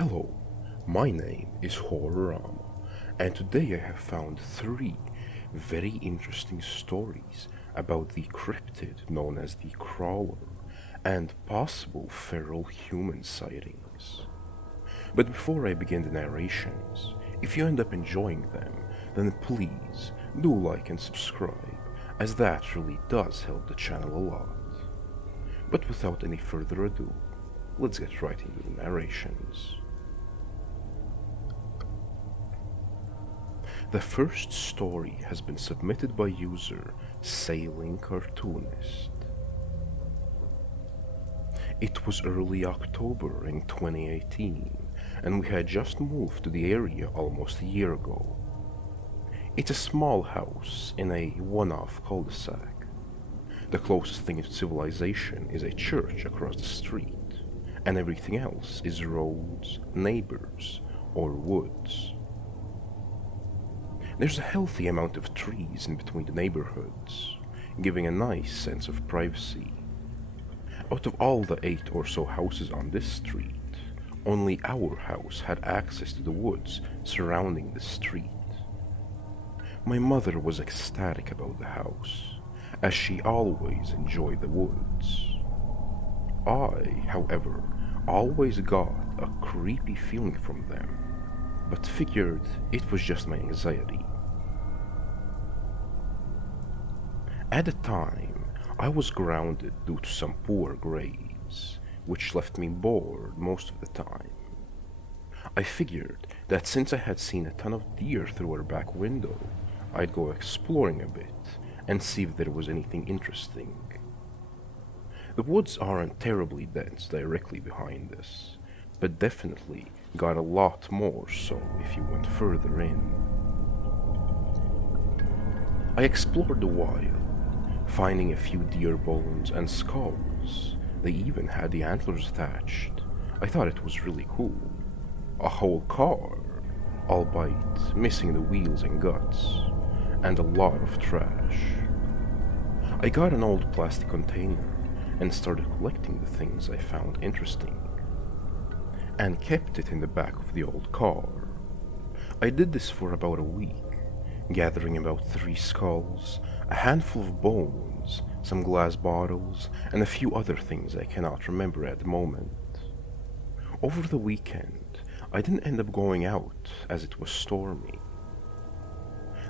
Hello, my name is Horrorama, and today I have found three very interesting stories about the cryptid known as the crawler and possible feral human sightings. But before I begin the narrations, if you end up enjoying them, then please do like and subscribe, as that really does help the channel a lot. But without any further ado, let's get right into the narrations. The first story has been submitted by user Sailing Cartoonist. It was early October in 2018, and we had just moved to the area almost a year ago. It's a small house in a one-off cul-de-sac. The closest thing to civilization is a church across the street, and everything else is roads, neighbors, or woods. There's a healthy amount of trees in between the neighborhoods, giving a nice sense of privacy. Out of all the 8 or so houses on this street, only our house had access to the woods surrounding the street. My mother was ecstatic about the house, as she always enjoyed the woods. I, however, always got a creepy feeling from them, but figured it was just my anxiety. At the time, I was grounded due to some poor grades, which left me bored most of the time. I figured that since I had seen a ton of deer through our back window, I'd go exploring a bit and see if there was anything interesting. The woods aren't terribly dense directly behind us, but definitely got a lot more so if you went further in. I explored a while, finding a few deer bones and skulls. They even had the antlers attached. I thought it was really cool. A whole car, albeit missing the wheels and guts, and a lot of trash. I got an old plastic container and started collecting the things I found interesting, and kept it in the back of the old car. I did this for about a week, gathering about 3 skulls, a handful of bones, some glass bottles, and a few other things I cannot remember at the moment. Over the weekend, I didn't end up going out as it was stormy.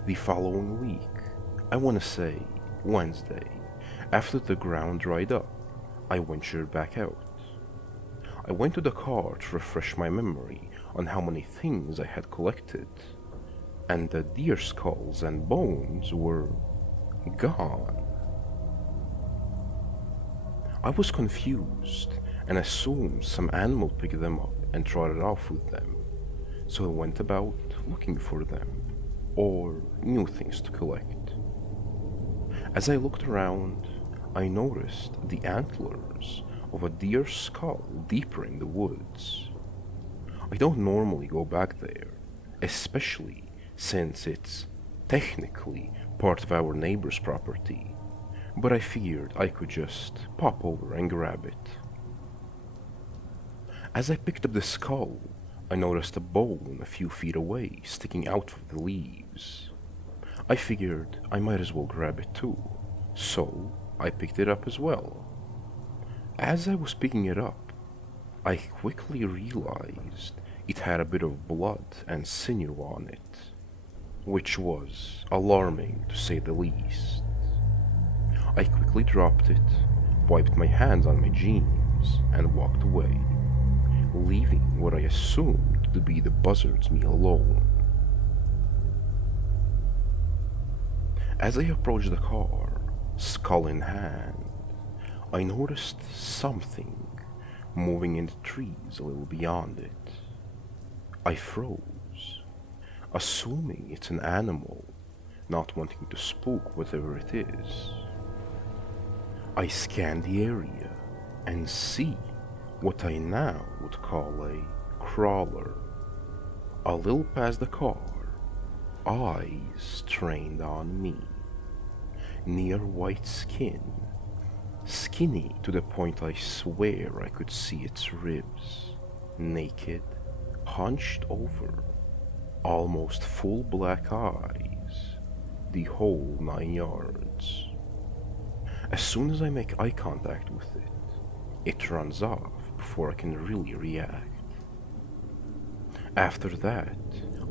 The following week, I want to say Wednesday, after the ground dried up, I ventured back out. I went to the car to refresh my memory on how many things I had collected, and the deer skulls and bones were gone. I was confused and assumed some animal picked them up and trotted off with them, so I went about looking for them, or new things to collect. As I looked around, I noticed the antlers of a deer skull deeper in the woods. I don't normally go back there, especially since it's technically part of our neighbor's property, but I figured I could just pop over and grab it. As I picked up the skull, I noticed a bone a few feet away sticking out of the leaves. I figured I might as well grab it too, so I picked it up as well. As I was picking it up, I quickly realized it had a bit of blood and sinew on it, which was alarming to say the least. I quickly dropped it, wiped my hands on my jeans, and walked away, leaving what I assumed to be the buzzard's meal alone. As I approached the car, skull in hand, I noticed something moving in the trees a little beyond it. I froze, assuming it's an animal, not wanting to spook whatever it is. I scanned the area and see what I now would call a crawler. A little past the car, eyes trained on me, near white skin, skinny to the point I swear I could see its ribs, naked hunched over, almost full black eyes, the whole 9 yards. As soon as I make eye contact with it, it runs off before I can really react. After that,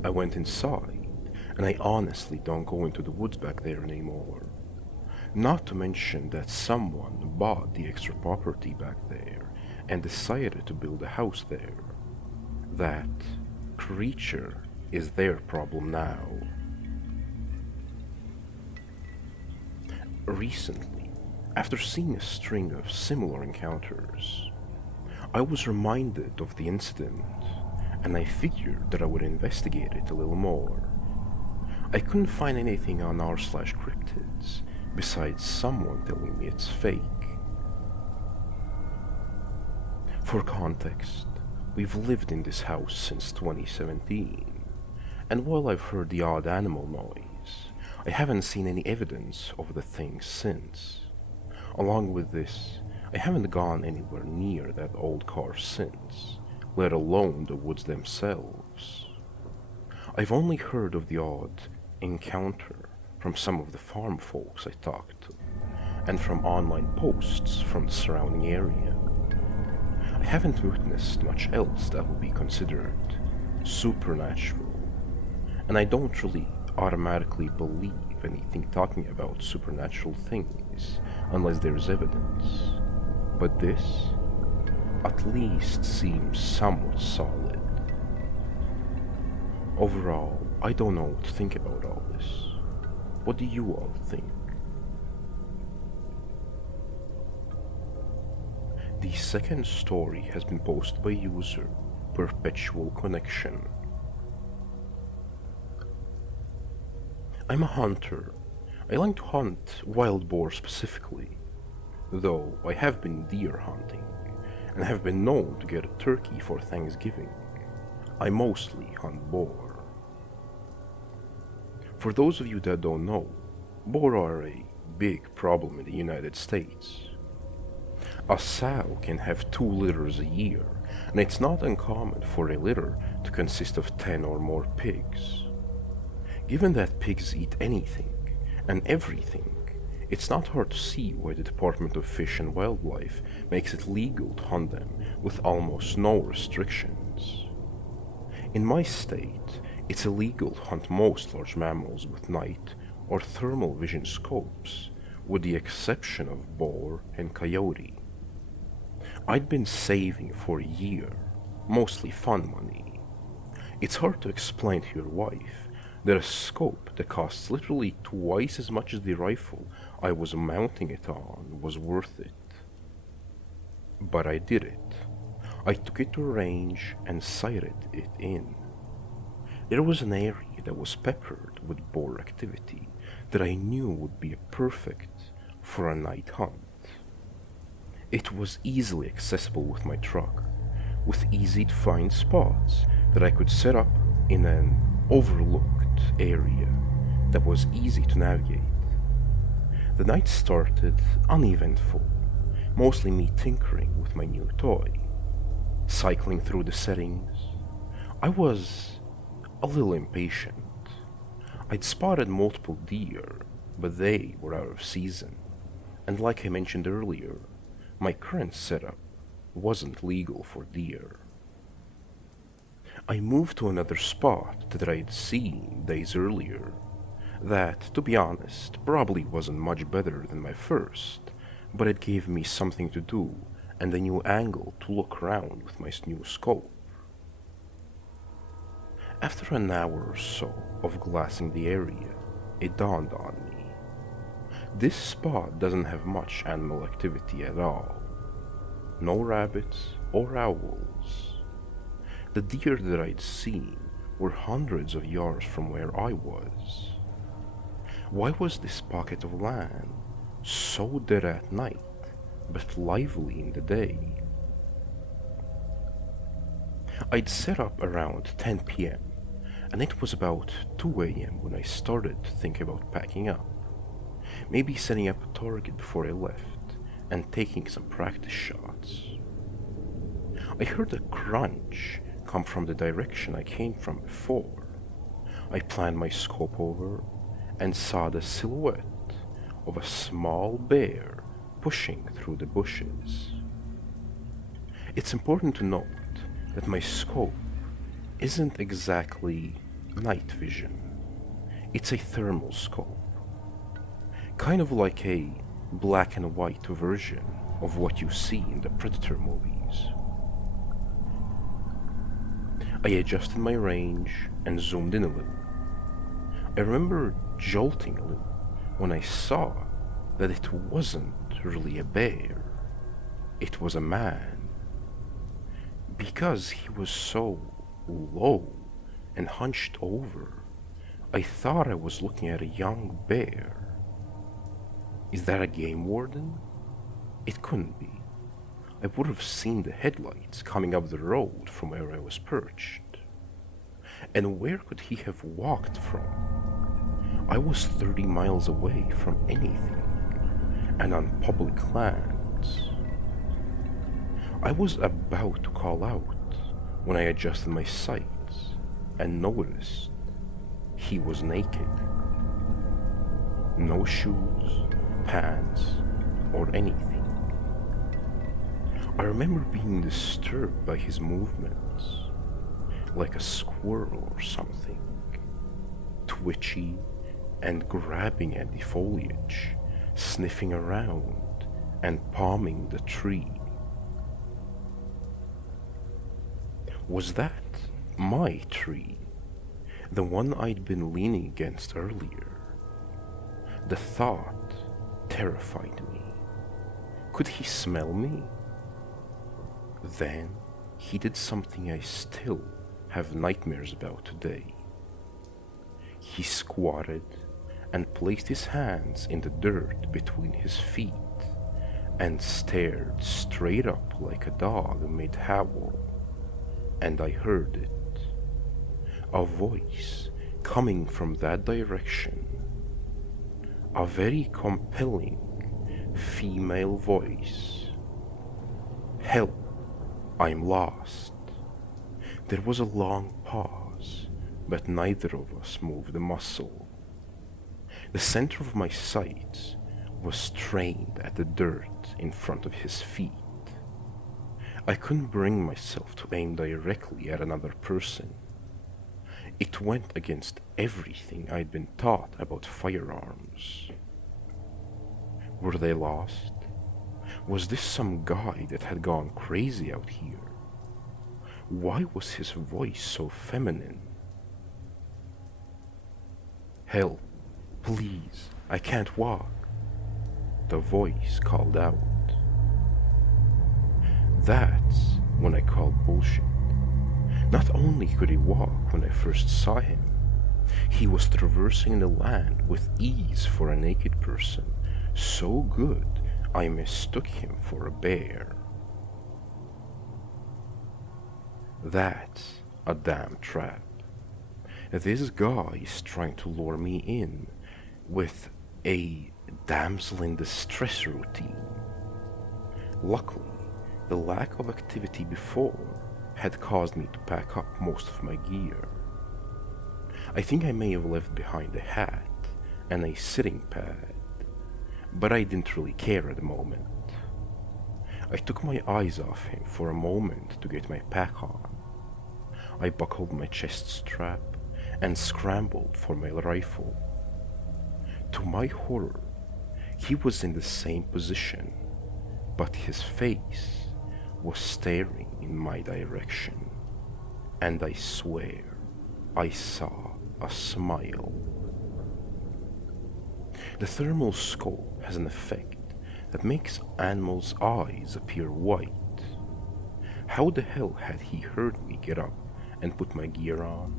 I went inside, and I honestly don't go into the woods back there anymore. Not to mention that someone bought the extra property back there and decided to build a house there. That creature is their problem now. Recently, after seeing a string of similar encounters, I was reminded of the incident, and I figured that I would investigate it a little more. I couldn't find anything on r/cryptids besides someone telling me it's fake. For context, we've lived in this house since 2017, and while I've heard the odd animal noise, I haven't seen any evidence of the thing since. Along with this, I haven't gone anywhere near that old car since, let alone the woods themselves. I've only heard of the odd encounter from some of the farm folks I talked to, and from online posts from the surrounding area. I haven't witnessed much else that would be considered supernatural, and I don't really automatically believe anything talking about supernatural things unless there's evidence. But this, at least, seems somewhat solid. Overall, I don't know what to think about all this. What do you all think? The second story has been posted by user Perpetual Connection. I'm a hunter. I like to hunt wild boar specifically, though I have been deer hunting and have been known to get a turkey for Thanksgiving. I mostly hunt boar. For those of you that don't know, boar are a big problem in the United States. A sow can have 2 litters a year, and it's not uncommon for a litter to consist of 10 or more pigs. Given that pigs eat anything and everything, it's not hard to see why the Department of Fish and Wildlife makes it legal to hunt them with almost no restrictions. In my state, it's illegal to hunt most large mammals with night or thermal vision scopes, with the exception of boar and coyote. I'd been saving for a year, mostly fun money. It's hard to explain to your wife that a scope that costs literally twice as much as the rifle I was mounting it on was worth it. But I did it. I took it to a range and sighted it in. There was an area that was peppered with boar activity that I knew would be perfect for a night hunt. It was easily accessible with my truck, with easy to find spots that I could set up in an overlooked area that was easy to navigate. The night started uneventful, mostly me tinkering with my new toy, cycling through the settings. I was a little impatient. I'd spotted multiple deer, but they were out of season, and like I mentioned earlier, my current setup wasn't legal for deer. I moved to another spot that I'd seen days earlier, that, to be honest, probably wasn't much better than my first, but it gave me something to do and a new angle to look around with my new scope. After an hour or so of glassing the area, it dawned on me. This spot doesn't have much animal activity at all. No rabbits or owls. The deer that I'd seen were hundreds of yards from where I was. Why was this pocket of land so dead at night, but lively in the day? I'd set up around 10 p.m., and it was about 2 a.m. when I started to think about packing up, maybe setting up a target before I left, and taking some practice shots. I heard a crunch come from the direction I came from before. I planned my scope over and saw the silhouette of a small bear pushing through the bushes. It's important to note that my scope isn't exactly night vision. It's a thermal scope, kind of like a black and white version of what you see in the Predator movies. I adjusted my range and zoomed in a little. I remember jolting a little when I saw that it wasn't really a bear. It was a man. Because he was so low and hunched over, I thought I was looking at a young bear. Is that a game warden? It couldn't be. I would have seen the headlights coming up the road from where I was perched. And where could he have walked from? I was 30 miles away from anything, and on public lands. I was about to call out when I adjusted my sights and noticed he was naked. No shoes, pants, or anything. I remember being disturbed by his movements, like a squirrel or something, twitchy and grabbing at the foliage, sniffing around and palming the tree. Was that my tree? The one I'd been leaning against earlier? The thought terrified me. Could he smell me? Then he did something I still have nightmares about today. He squatted and placed his hands in the dirt between his feet and stared straight up like a dog mid-howl. And I heard it. A voice coming from that direction. A very compelling female voice. Help, I'm lost. There was a long pause, but neither of us moved a muscle. The center of my sights was trained at the dirt in front of his feet. I couldn't bring myself to aim directly at another person. It went against everything I'd been taught about firearms. Were they lost? Was this some guy that had gone crazy out here? Why was his voice so feminine? Help, please, I can't walk, the voice called out. That's when I called bullshit. Not only could he walk when I first saw him, he was traversing the land with ease for a naked person, so good I mistook him for a bear. That's a damn trap. This guy is trying to lure me in with a damsel in distress routine. Luckily, the lack of activity before had caused me to pack up most of my gear. I think I may have left behind a hat and a sitting pad, but I didn't really care at the moment. I took my eyes off him for a moment to get my pack on. I buckled my chest strap and scrambled for my rifle. To my horror, he was in the same position, but his face was staring in my direction, and I swear I saw a smile. The thermal scope has an effect that makes animals' eyes appear white. How the hell had he heard me get up and put my gear on?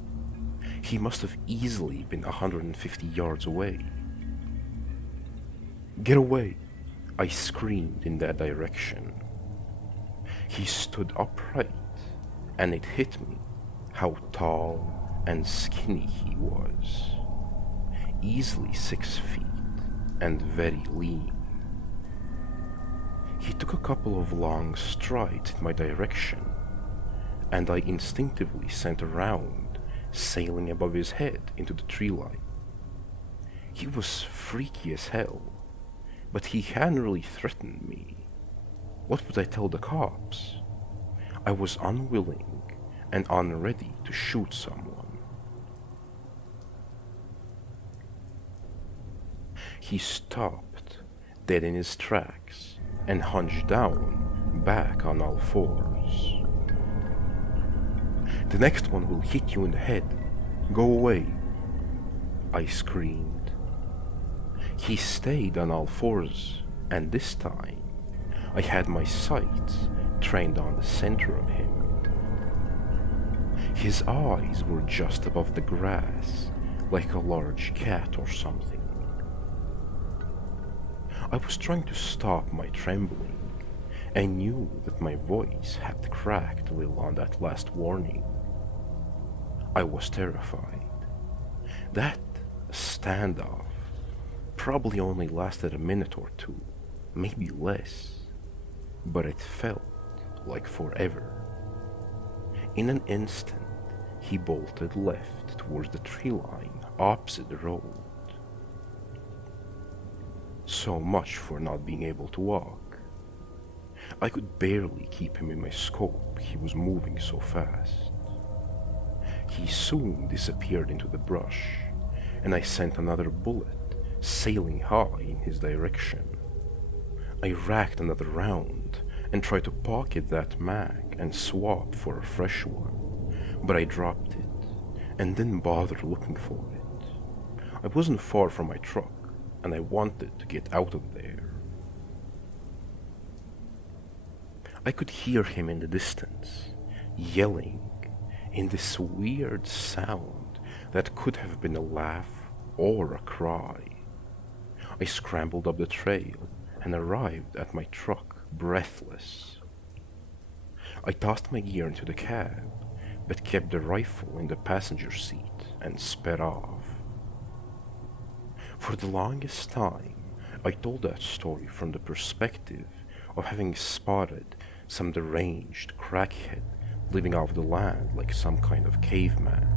He must have easily been 150 yards away. Get away! I screamed in that direction. He stood upright, and it hit me how tall and skinny he was. Easily 6 feet and very lean. He took a couple of long strides in my direction, and I instinctively sent a round sailing above his head into the tree line. He was freaky as hell, but he hadn't really threatened me. What would I tell the cops? I was unwilling and unready to shoot someone. He stopped dead in his tracks and hunched down, back on all fours. "The next one will hit you in the head. Go away," I screamed. He stayed on all fours, and this time I had my sights trained on the center of him. His eyes were just above the grass, like a large cat or something. I was trying to stop my trembling and knew that my voice had cracked a little on that last warning. I was terrified. That standoff probably only lasted a minute or two, maybe less, but it felt like forever. In an instant, he bolted left towards the tree line opposite the road. So much for not being able to walk. I could barely keep him in my scope, he was moving so fast. He soon disappeared into the brush, and I sent another bullet sailing high in his direction. I racked another round and tried to pocket that mag and swap for a fresh one, but I dropped it and didn't bother looking for it. I wasn't far from my truck, and I wanted to get out of there. I could hear him in the distance, yelling in this weird sound that could have been a laugh or a cry. I scrambled up the trail and arrived at my truck breathless. I tossed my gear into the cab, but kept the rifle in the passenger seat and sped off. For the longest time, I told that story from the perspective of having spotted some deranged crackhead living off the land like some kind of caveman.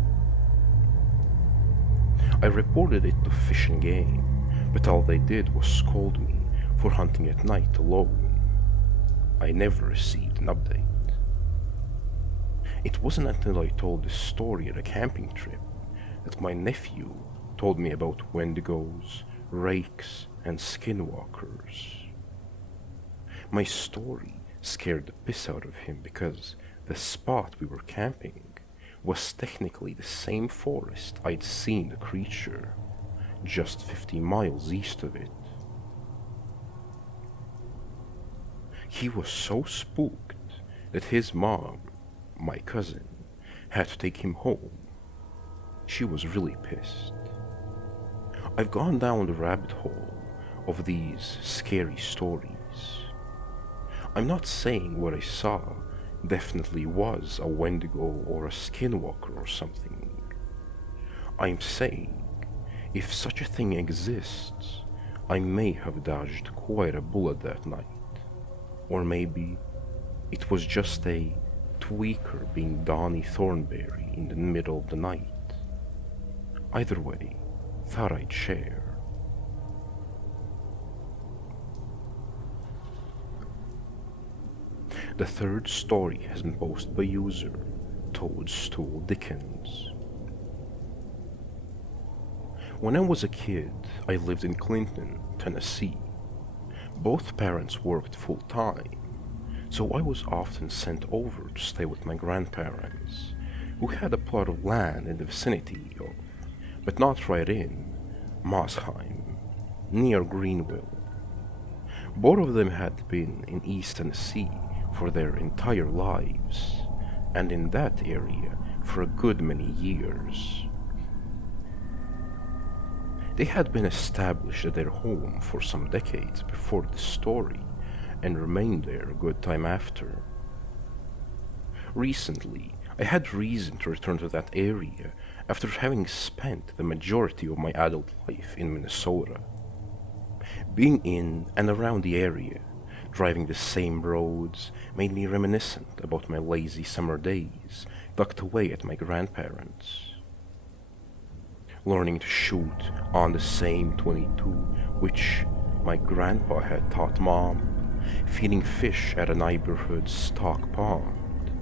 I reported it to Fish and Game, but all they did was scold me for hunting at night alone. I never received an update. It wasn't until I told this story at a camping trip that my nephew told me about wendigos, rakes, and skinwalkers. My story scared the piss out of him because the spot we were camping was technically the same forest I'd seen the creature, just 50 miles east of it. He was so spooked that his mom, my cousin, had to take him home. She was really pissed. I've gone down the rabbit hole of these scary stories. I'm not saying what I saw definitely was a wendigo or a skinwalker or something. I'm saying if such a thing exists, I may have dodged quite a bullet that night. Or maybe it was just a tweaker being Donnie Thornberry in the middle of the night. Either way, thought I'd share. The third story has been posted by user Toadstool Dickens. When I was a kid, I lived in Clinton, Tennessee. Both parents worked full-time, so I was often sent over to stay with my grandparents, who had a plot of land in the vicinity of, but not right in, Mosheim, near Greenville. Both of them had been in East Tennessee for their entire lives, and in that area for a good many years. They had been established at their home for some decades before the story, and remained there a good time after. Recently, I had reason to return to that area after having spent the majority of my adult life in Minnesota. Being in and around the area Driving the same roads made me reminiscent about my lazy summer days tucked away at my grandparents'. Learning to shoot on the same 22 which my grandpa had taught mom, feeding fish at a neighborhood stock pond,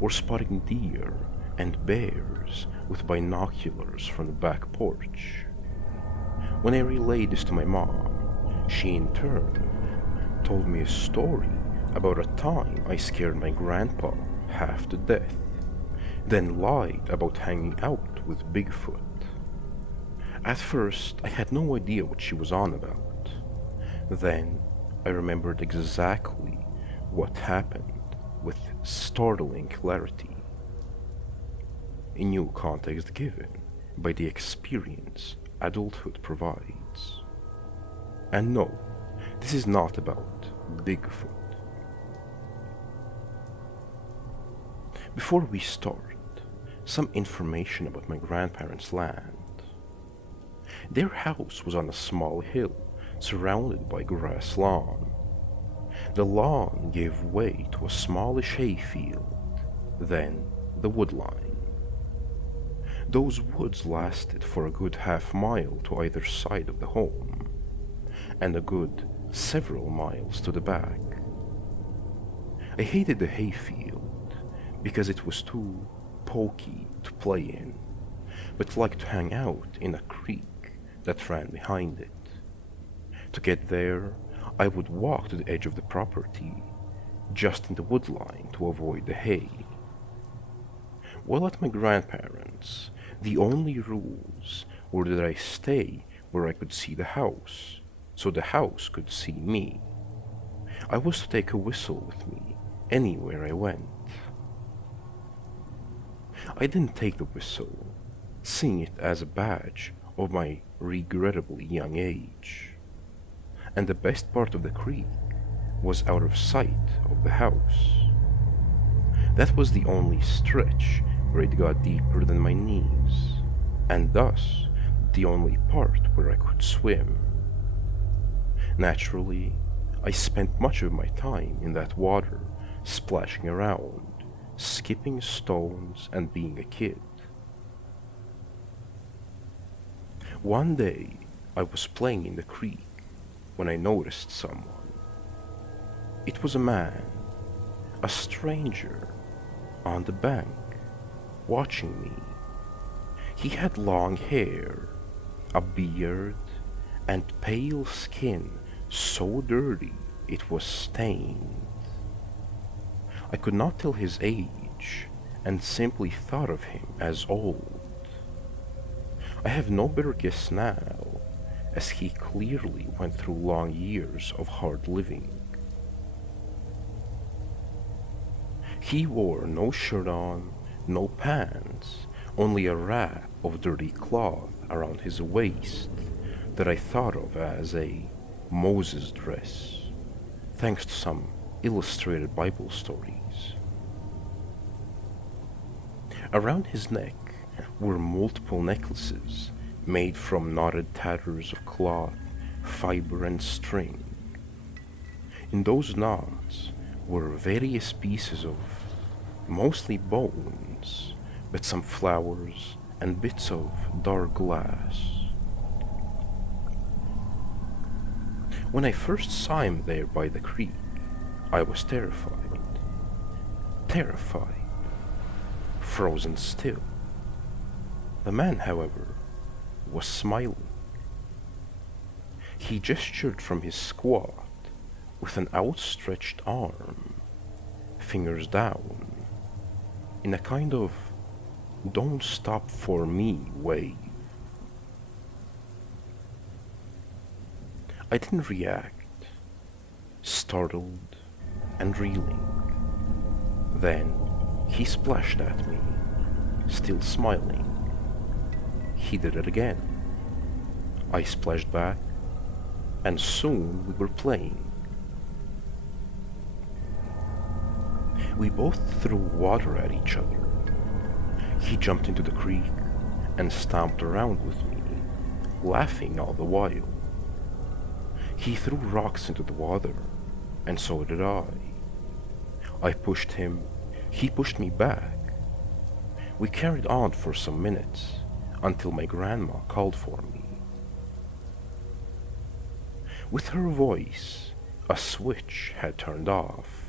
or spotting deer and bears with binoculars from the back porch. When I relayed this to my mom, she in turn told me a story about a time I scared my grandpa half to death, then lied about hanging out with Bigfoot. At first, I had no idea what she was on about. Then, I remembered exactly what happened with startling clarity. A new context given by the experience adulthood provides. And no, this is not about Bigfoot. Before we start, some information about my grandparents' land. Their house was on a small hill surrounded by grass lawn. The lawn gave way to a smallish hayfield, then the woodline. Those woods lasted for a good half-mile to either side of the home, and a good several miles to the back. I hated the hayfield because it was too pokey to play in, but liked to hang out in a creek that ran behind it. To get there, I would walk to the edge of the property, just in the woodline to avoid the hay. While at my grandparents', the only rules were that I stay where I could see the house, so the house could see me. I was to take a whistle with me anywhere I went. I didn't take the whistle, seeing it as a badge of my regrettably young age. And the best part of the creek was out of sight of the house. That was the only stretch where it got deeper than my knees, and thus the only part where I could swim. Naturally, I spent much of my time in that water, splashing around, skipping stones, and being a kid. One day, I was playing in the creek when I noticed someone. It was a man, a stranger, on the bank, watching me. He had long hair, a beard, and pale skin so dirty it was stained. I could not tell his age and simply thought of him as old. I have no better guess now, as he clearly went through long years of hard living. He wore no shirt on, no pants, only a wrap of dirty cloth around his waist that I thought of as a Moses dress, thanks to some illustrated Bible stories. Around his neck were multiple necklaces made from knotted tatters of cloth, fiber, and string. In those knots were various pieces of mostly bones, but some flowers and bits of dark glass. When I first saw him there by the creek, I was terrified. Terrified. Frozen still. The man, however, was smiling. He gestured from his squat with an outstretched arm, fingers down, in a kind of "don't stop for me" wave. I didn't react, startled and reeling. Then he splashed at me, still smiling. He did it again. I splashed back, and soon we were playing. We both threw water at each other. He jumped into the creek and stomped around with me, laughing all the while. He threw rocks into the water, and so did I. I pushed him, he pushed me back. We carried on for some minutes until my grandma called for me. With her voice, a switch had turned off.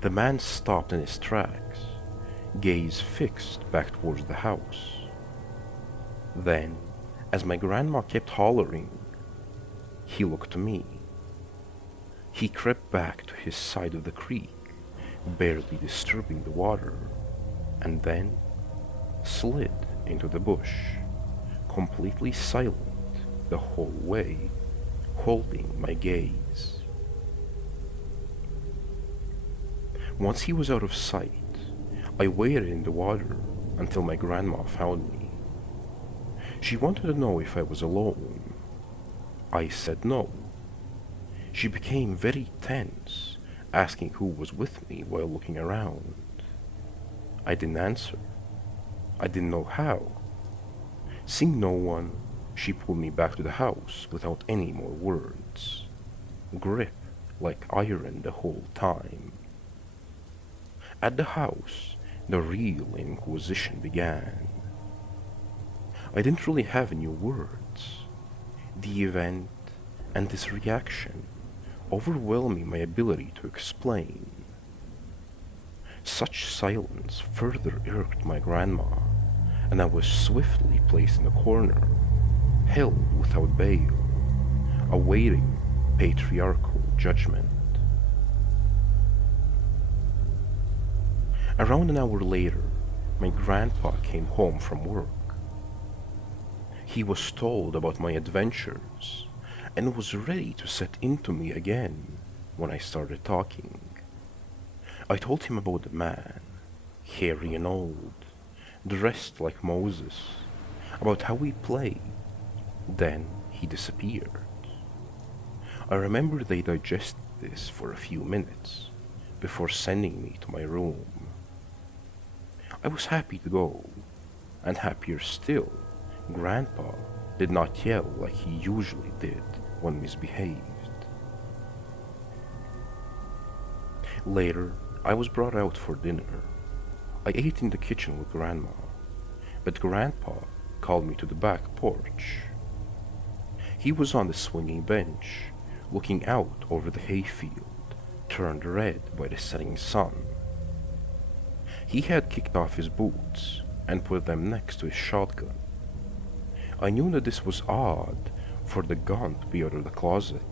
The man stopped in his tracks, gaze fixed back towards the house. Then, as my grandma kept hollering, he looked to me. He crept back to his side of the creek, barely disturbing the water, and then slid into the bush, completely silent the whole way, holding my gaze. Once he was out of sight, I waded in the water until my grandma found me. She wanted to know if I was alone. I said no. She became very tense, asking who was with me while looking around. I didn't answer. I didn't know how. Seeing no one, she pulled me back to the house without any more words. Grip like iron the whole time. At the house, the real inquisition began. I didn't really have any words. The event and this reaction overwhelming my ability to explain. Such silence further irked my grandma, and I was swiftly placed in a corner, held without bail, awaiting patriarchal judgment. Around an hour later, my grandpa came home from work. He was told about my adventures and was ready to set into me again when I started talking. I told him about the man, hairy and old, dressed like Moses, about how we played. Then he disappeared. I remember they digested this for a few minutes before sending me to my room. I was happy to go, and happier still, Grandpa did not yell like he usually did when misbehaved. Later, I was brought out for dinner. I ate in the kitchen with Grandma, but Grandpa called me to the back porch. He was on the swinging bench, looking out over the hayfield, turned red by the setting sun. He had kicked off his boots and put them next to his shotgun. I knew that this was odd for the gun to be out of the closet.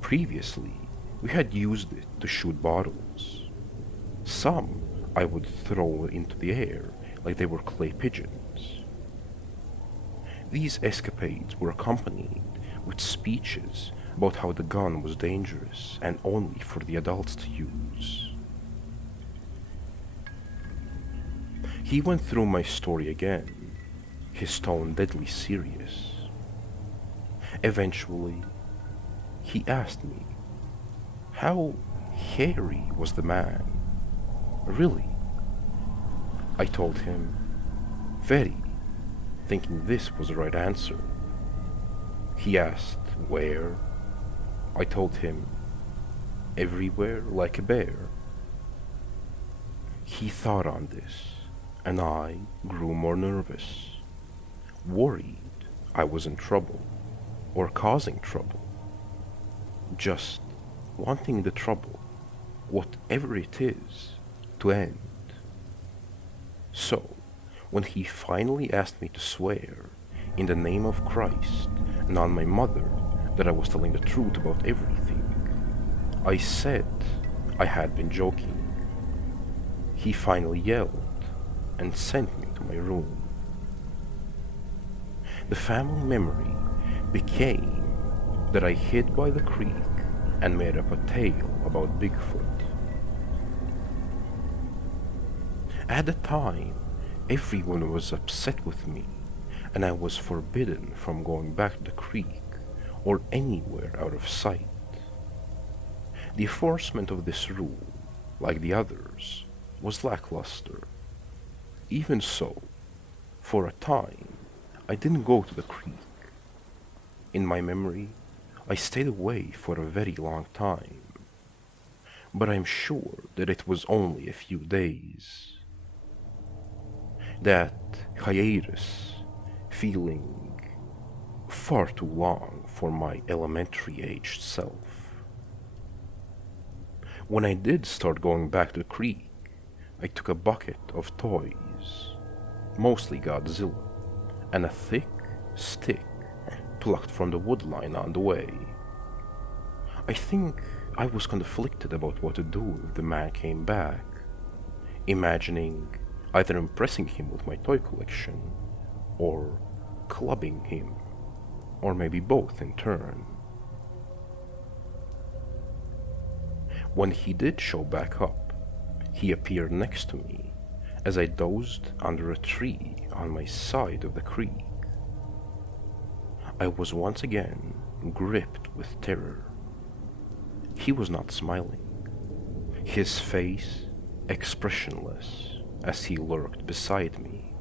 Previously, we had used it to shoot bottles. Some I would throw into the air like they were clay pigeons. These escapades were accompanied with speeches about how the gun was dangerous and only for the adults to use. He went through my story again, his tone deadly serious. Eventually, he asked me, how hairy was the man? Really? I told him, very, thinking this was the right answer. He asked, where? I told him, everywhere like a bear. He thought on this, and I grew more nervous, worried I was in trouble, or causing trouble, just wanting the trouble, whatever it is, to end. So, when he finally asked me to swear, in the name of Christ, and on my mother, that I was telling the truth about everything, I said I had been joking. He finally yelled and sent me to my room. The family memory became that I hid by the creek and made up a tale about Bigfoot. At the time, everyone was upset with me, and I was forbidden from going back to the creek or anywhere out of sight. The enforcement of this rule, like the others, was lackluster. Even so, for a time, I didn't go to the creek. In my memory, I stayed away for a very long time, but I'm sure that it was only a few days. That hiatus feeling far too long for my elementary aged self. When I did start going back to the creek, I took a bucket of toys, mostly Godzilla, and a thick stick plucked from the wood line on the way. I think I was conflicted about what to do if the man came back, imagining either impressing him with my toy collection or clubbing him, or maybe both in turn. When he did show back up, he appeared next to me as I dozed under a tree on my side of the creek. I was once again gripped with terror. He was not smiling, his face expressionless as he lurked beside me,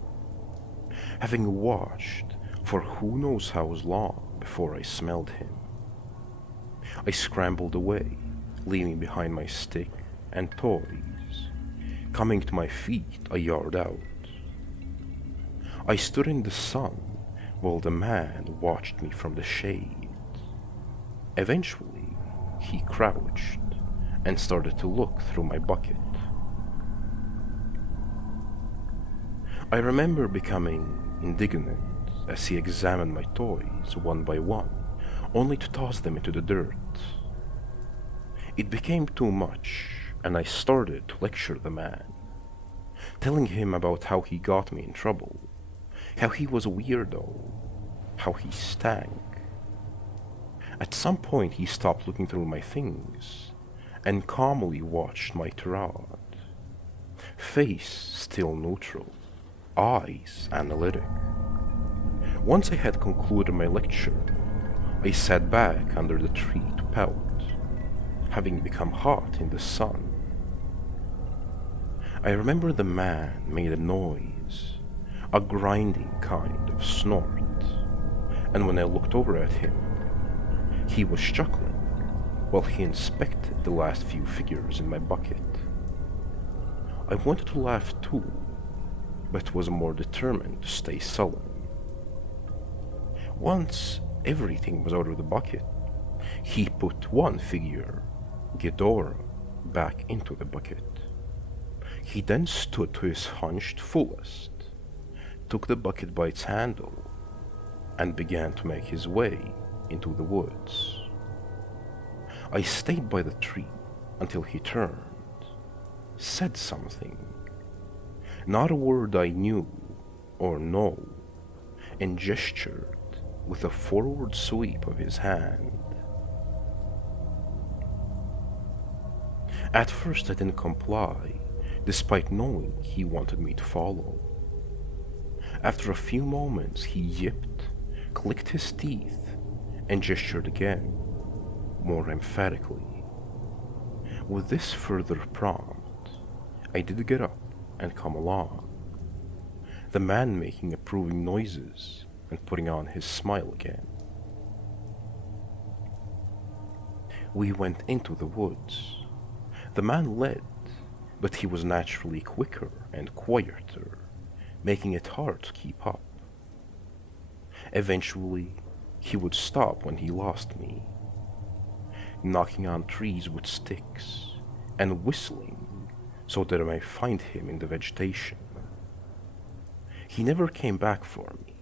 having watched for who knows how long before I smelled him. I scrambled away, leaving behind my stick and toys, coming to my feet a yard out. I stood in the sun while the man watched me from the shade. Eventually, he crouched and started to look through my bucket. I remember becoming indignant as he examined my toys one by one, only to toss them into the dirt. It became too much, and I started to lecture the man, telling him about how he got me in trouble, how he was a weirdo, how he stank. At some point he stopped looking through my things and calmly watched my tirade. Face still neutral, eyes analytic. Once I had concluded my lecture, I sat back under the tree to pout, having become hot in the sun. I remember the man made a noise, a grinding kind of snort, and when I looked over at him, he was chuckling while he inspected the last few figures in my bucket. I wanted to laugh too, but was more determined to stay sullen. Once everything was out of the bucket, he put one figure, Ghidorah, back into the bucket. He then stood to his hunched fullest, took the bucket by its handle, and began to make his way into the woods. I stayed by the tree until he turned, said something, not a word I knew or know, and gestured with a forward sweep of his hand. At first I didn't comply, despite knowing he wanted me to follow. After a few moments he yipped, clicked his teeth, and gestured again, more emphatically. With this further prompt, I did get up and come along, the man making approving noises and putting on his smile again. We went into the woods. The man led, but he was naturally quicker and quieter, making it hard to keep up. Eventually, he would stop when he lost me, knocking on trees with sticks and whistling so that I might find him in the vegetation. He never came back for me,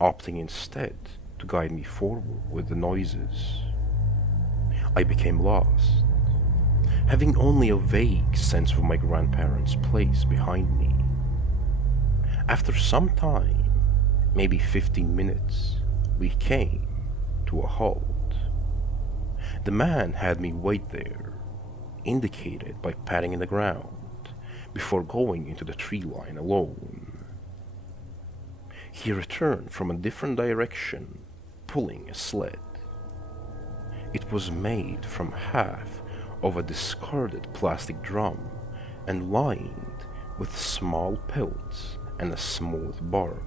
opting instead to guide me forward with the noises. I became lost, having only a vague sense of my grandparents' place behind me. After some time, maybe 15 minutes, we came to a halt. The man had me wait there, indicated by patting in the ground, before going into the tree line alone. He returned from a different direction, pulling a sled. It was made from half of a discarded plastic drum and lined with small pelts and a smooth bark.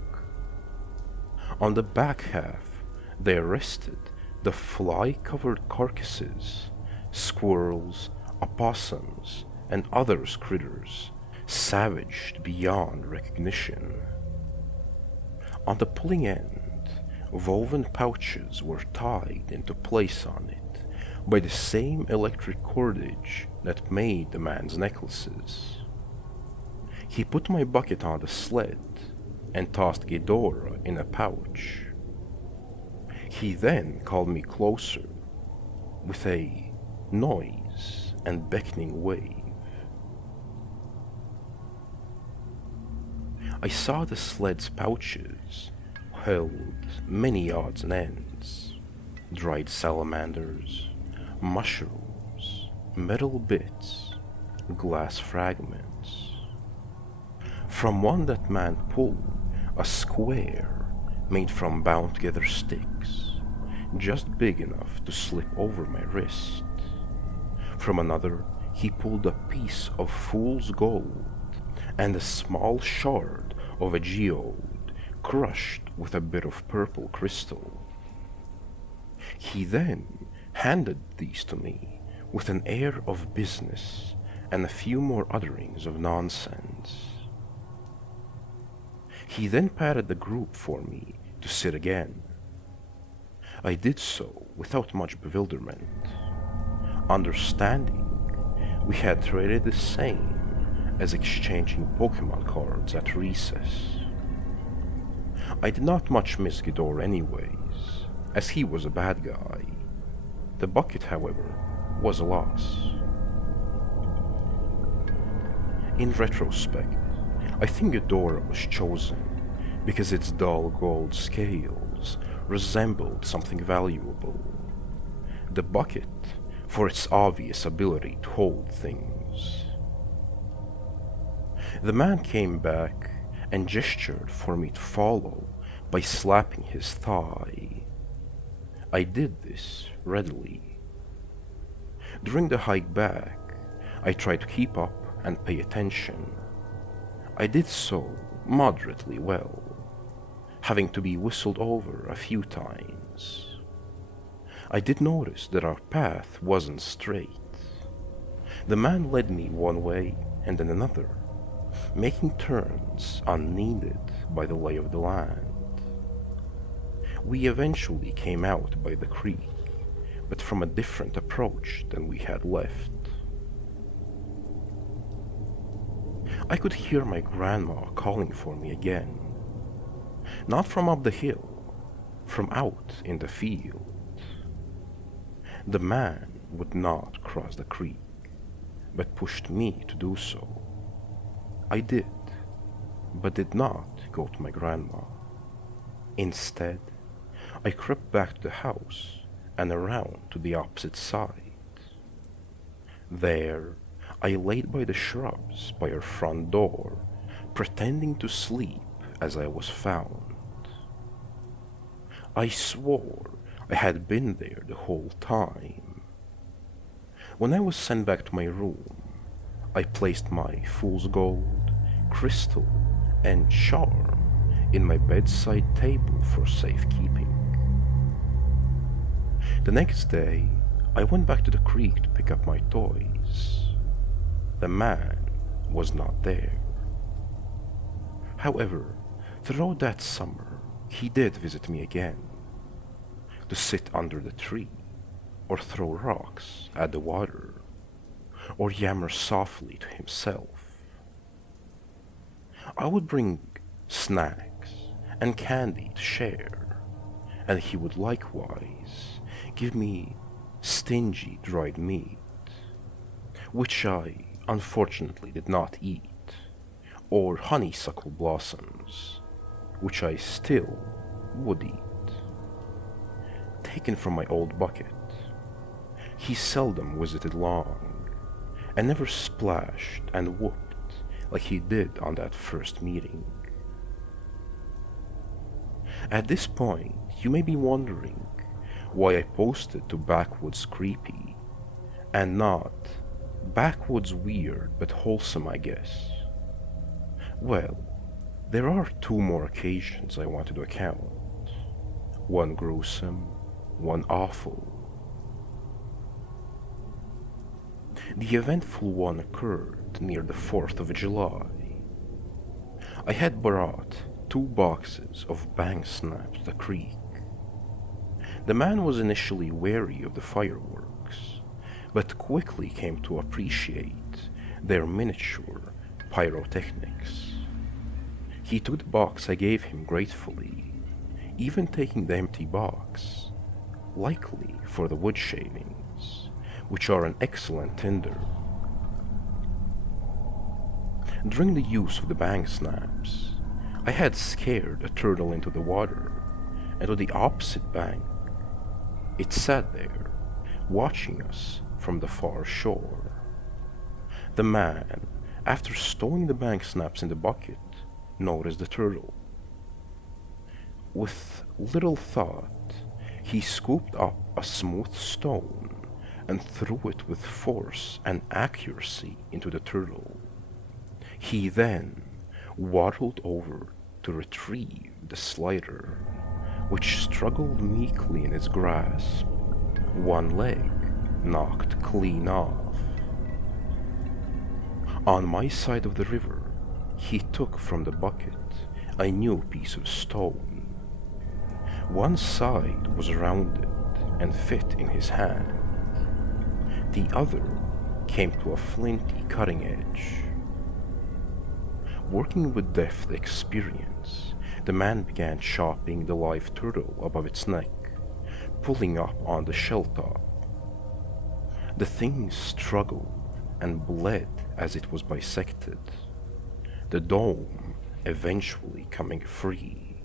On the back half, there rested The fly-covered carcasses, squirrels, opossums, and other critters, savaged beyond recognition. On the pulling end, woven pouches were tied into place on it by the same electric cordage that made the man's necklaces. He put my bucket on the sled and tossed Ghidorah in a pouch. He then called me closer with a noise and beckoning wave. I saw the sled's pouches held many odds and ends, dried salamanders, mushrooms, metal bits, glass fragments. From one that man pulled a square made from bound together sticks, just big enough to slip over my wrist. From another he pulled a piece of fool's gold and a small shard of a geode crushed with a bit of purple crystal. He then handed these to me with an air of business and a few more utterings of nonsense. He then patted the group for me to sit again. I did so without much bewilderment, understanding we had traded the same as exchanging Pokemon cards at recess. I did not much miss Ghidorah anyways, as he was a bad guy. The bucket, however, was a loss. In retrospect, I think Ghidorah was chosen because its dull gold scales resembled something valuable. The bucket for its obvious ability to hold things. The man came back and gestured for me to follow by slapping his thigh. I did this readily. During the hike back, I tried to keep up and pay attention. I did so moderately well, having to be whistled over a few times. I did notice that our path wasn't straight. The man led me one way and then another, making turns unneeded by the lay of the land. We eventually came out by the creek, but from a different approach than we had left. I could hear my grandma calling for me again, not from up the hill, from out in the field. The man would not cross the creek, but pushed me to do so. I did, but did not go to my grandma. Instead, I crept back to the house and around to the opposite side. There, I laid by the shrubs by our front door, pretending to sleep as I was found. I swore I had been there the whole time. When I was sent back to my room, I placed my fool's gold, crystal, and charm in my bedside table for safekeeping. The next day, I went back to the creek to pick up my toys. The man was not there. However, throughout that summer, he did visit me again, to sit under the tree, or throw rocks at the water, or yammer softly to himself. I would bring snacks and candy to share, and he would likewise give me stingy dried meat, which I unfortunately did not eat, or honeysuckle blossoms, which I still would eat. Taken from my old bucket, he seldom visited long, and never splashed and whooped like he did on that first meeting. At this point, you may be wondering why I posted to Backwoods Creepy, and not Backwoods Weird but Wholesome, I guess. Well, there are two more occasions I wanted to account. One gruesome, one awful. The eventful one occurred near the 4th of July. I had brought 2 boxes of bang snaps to the creek. The man was initially wary of the fireworks, but quickly came to appreciate their miniature pyrotechnics. He took the box I gave him gratefully, even taking the empty box, likely for the wood shavings, which are an excellent tinder. During the use of the bang snaps, I had scared a turtle into the water, and to the opposite bank. It sat there, watching us from the far shore. The man, after stowing the bang snaps in the bucket, noticed the turtle. With little thought, he scooped up a smooth stone and threw it with force and accuracy into the turtle. He then waddled over to retrieve the slider, which struggled meekly in his grasp, one leg knocked clean off. On my side of the river, he took from the bucket a new piece of stone. One side was rounded and fit in his hand. The other came to a flinty cutting edge. Working with deft experience, the man began chopping the live turtle above its neck, pulling up on the shell top. The thing struggled and bled as it was bisected, the dome eventually coming free.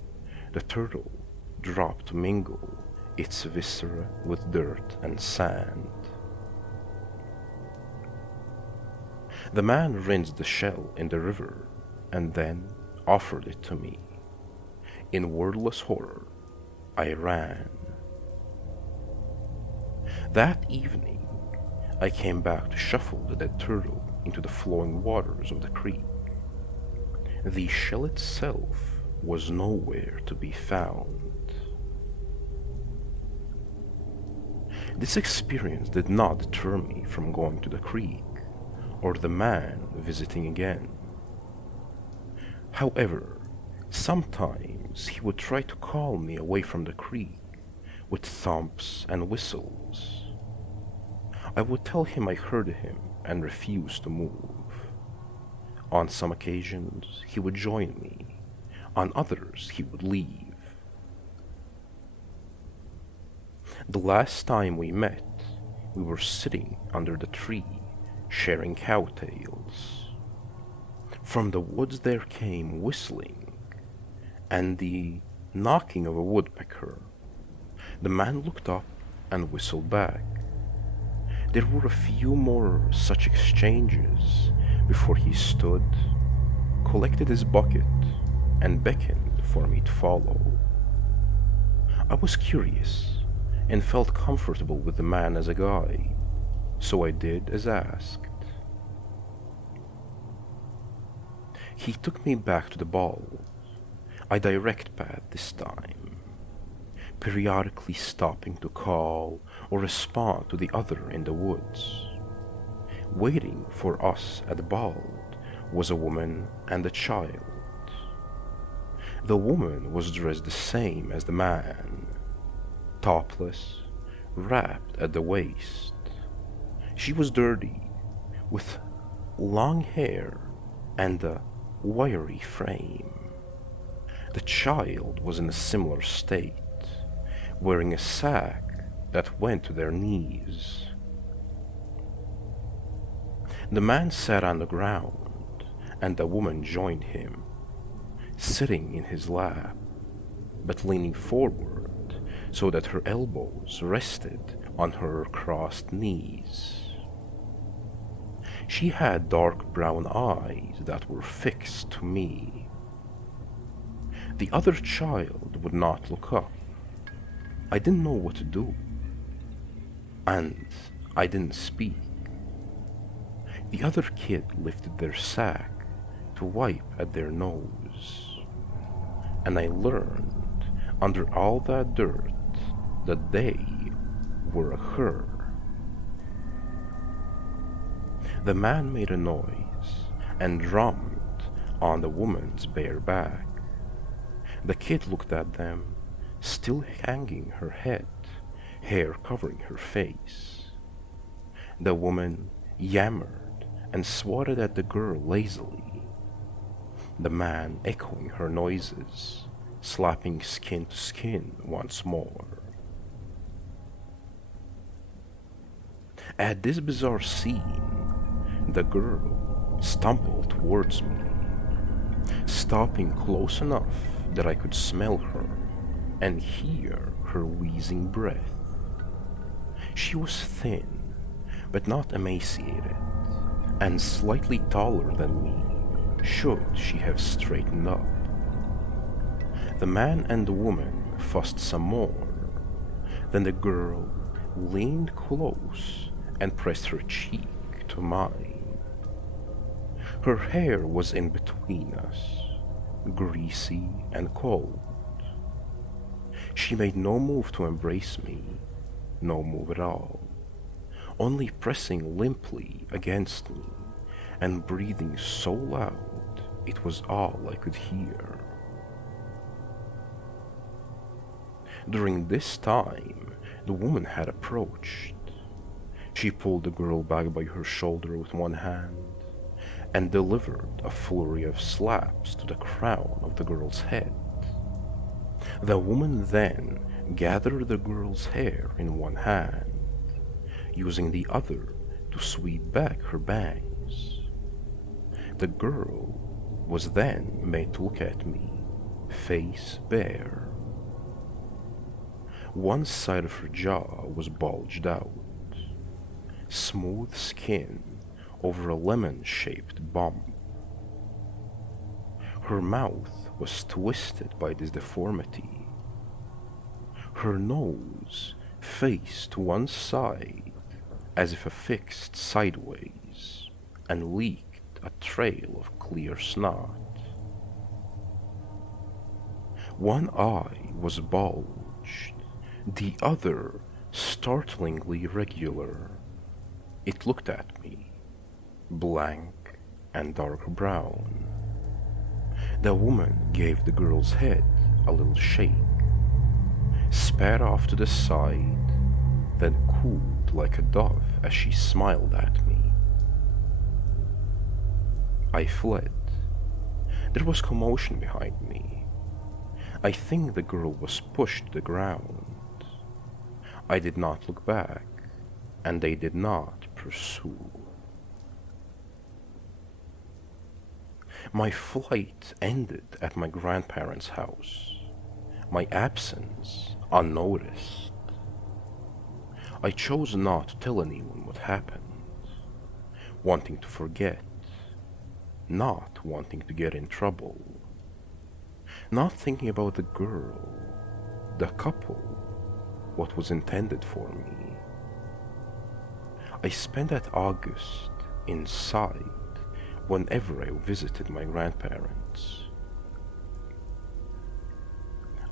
The turtle dropped to mingle its viscera with dirt and sand. The man rinsed the shell in the river and then offered it to me. In wordless horror, I ran. That evening, I came back to shuffle the dead turtle into the flowing waters of the creek. The shell itself was nowhere to be found. This experience did not deter me from going to the creek or the man visiting again. However, sometimes he would try to call me away from the creek with thumps and whistles. I would tell him I heard him and refused to move. On some occasions, he would join me. On others, he would leave. The last time we met, we were sitting under the tree, sharing cowtails. From the woods there came whistling and the knocking of a woodpecker. The man looked up and whistled back. There were a few more such exchanges before he stood, collected his bucket, and beckoned for me to follow. I was curious and felt comfortable with the man as a guide, so I did as asked. He took me back to the ball. I direct path this time, periodically stopping to call or respond to the other in the woods. Waiting for us at the bald was a woman and a child. The woman was dressed the same as the man, topless, wrapped at the waist. She was dirty, with long hair and a wiry frame. The child was in a similar state, wearing a sack that went to their knees. The man sat on the ground, and the woman joined him, sitting in his lap, but leaning forward so that her elbows rested on her crossed knees. She had dark brown eyes that were fixed to me. The other child would not look up. I didn't know what to do, and I didn't speak. The other kid lifted their sack to wipe at their nose, and I learned under all that dirt that they were her. The man made a noise and drummed on the woman's bare back. The kid looked at them, still hanging her head, hair covering her face. The woman yammered and swatted at the girl lazily, the man echoing her noises, slapping skin to skin once more. At this bizarre scene, the girl stumbled towards me, stopping close enough that I could smell her and hear her wheezing breath. She was thin, but not emaciated, and slightly taller than me, should she have straightened up. The man and the woman fussed some more. Then the girl leaned close and pressed her cheek to mine. Her hair was in between us, greasy and cold. She made no move to embrace me, no move at all, only pressing limply against me and breathing so loud it was all I could hear. During this time, the woman had approached. She pulled the girl back by her shoulder with one hand and delivered a flurry of slaps to the crown of the girl's head. The woman then gathered the girl's hair in one hand, using the other to sweep back her bangs. The girl was then made to look at me, face bare. One side of her jaw was bulged out, smooth skin over a lemon-shaped bump. Her mouth was twisted by this deformity. Her nose faced to one side as if affixed sideways and leaked a trail of clear snot. One eye was bulged, the other startlingly regular. It looked at me, blank and dark brown. The woman gave the girl's head a little shake, spat off to the side, then cooed like a dove as she smiled at me. I fled. There was commotion behind me. I think the girl was pushed to the ground. I did not look back, and they did not pursue. My flight ended at my grandparents' house, my absence unnoticed. I chose not to tell anyone what happened, wanting to forget, not wanting to get in trouble, not thinking about the girl, the couple, what was intended for me. I spent that August inside whenever I visited my grandparents.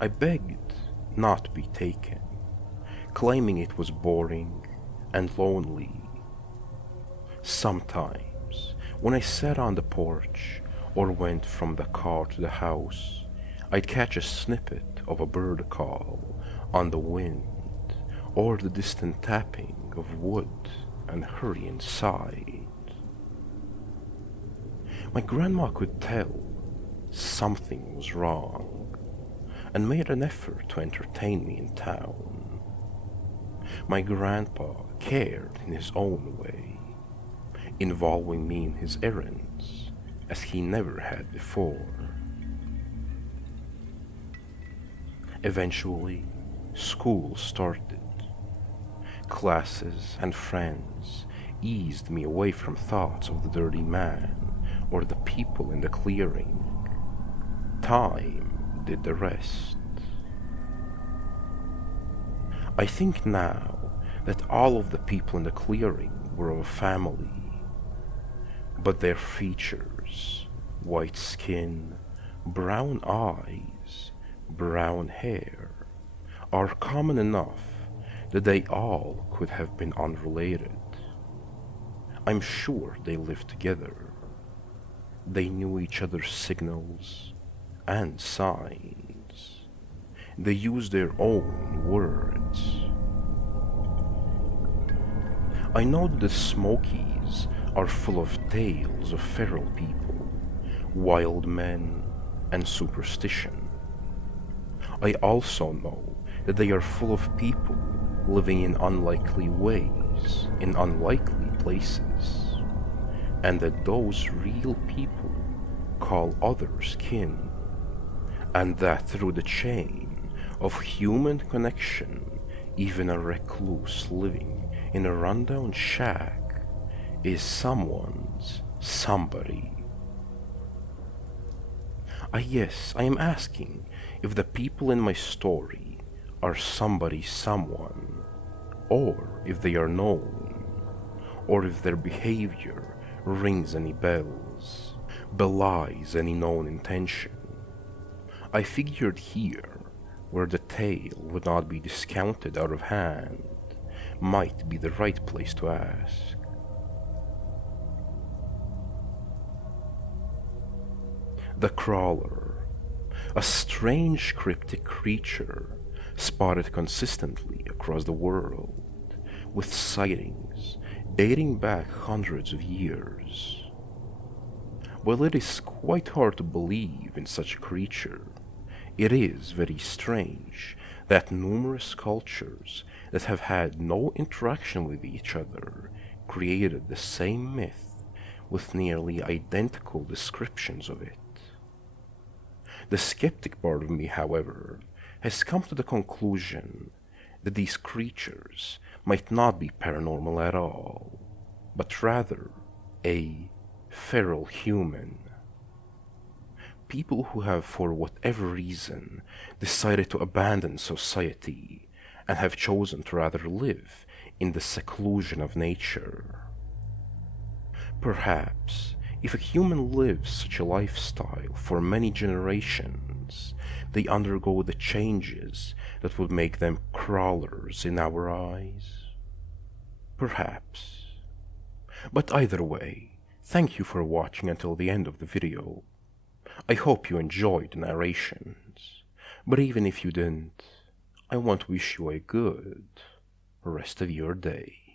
I begged not to be taken, claiming it was boring and lonely. Sometimes, when I sat on the porch or went from the car to the house, I'd catch a snippet of a bird call on the wind or the distant tapping of wood and hurry inside. My grandma could tell something was wrong and made an effort to entertain me in town. My grandpa cared in his own way, involving me in his errands as he never had before. Eventually, school started. Classes and friends eased me away from thoughts of the dirty man or the people in the clearing. Time did the rest. I think now that all of the people in the clearing were of a family, but their features, white skin, brown eyes, brown hair, are common enough that they all could have been unrelated. I'm sure they lived together. They knew each other's signals and signs. They used their own words. I know that the Smokies are full of tales of feral people, wild men, and superstition. I also know that they are full of people living in unlikely ways, in unlikely places, and that those real people call others kin, and that through the chain of human connection, even a recluse living in a rundown shack is someone's somebody. Yes, I am asking if the people in my story are somebody's someone, or if they are known, or if their behavior rings any bells, belies any known intention. I figured here, where the tale would not be discounted out of hand, might be the right place to ask. The Crawler, a strange cryptic creature spotted consistently across the world, with sightings dating back hundreds of years. While it is quite hard to believe in such a creature, it is very strange that numerous cultures that have had no interaction with each other created the same myth with nearly identical descriptions of it. The skeptic part of me, however, has come to the conclusion that these creatures might not be paranormal at all, but rather a feral human. People who have, for whatever reason, decided to abandon society and have chosen to rather live in the seclusion of nature. Perhaps, if a human lives such a lifestyle for many generations, they undergo the changes that would make them crawlers in our eyes. Perhaps. But either way, thank you for watching until the end of the video. I hope you enjoyed the narrations, but even if you didn't, I want to wish you a good rest of your day.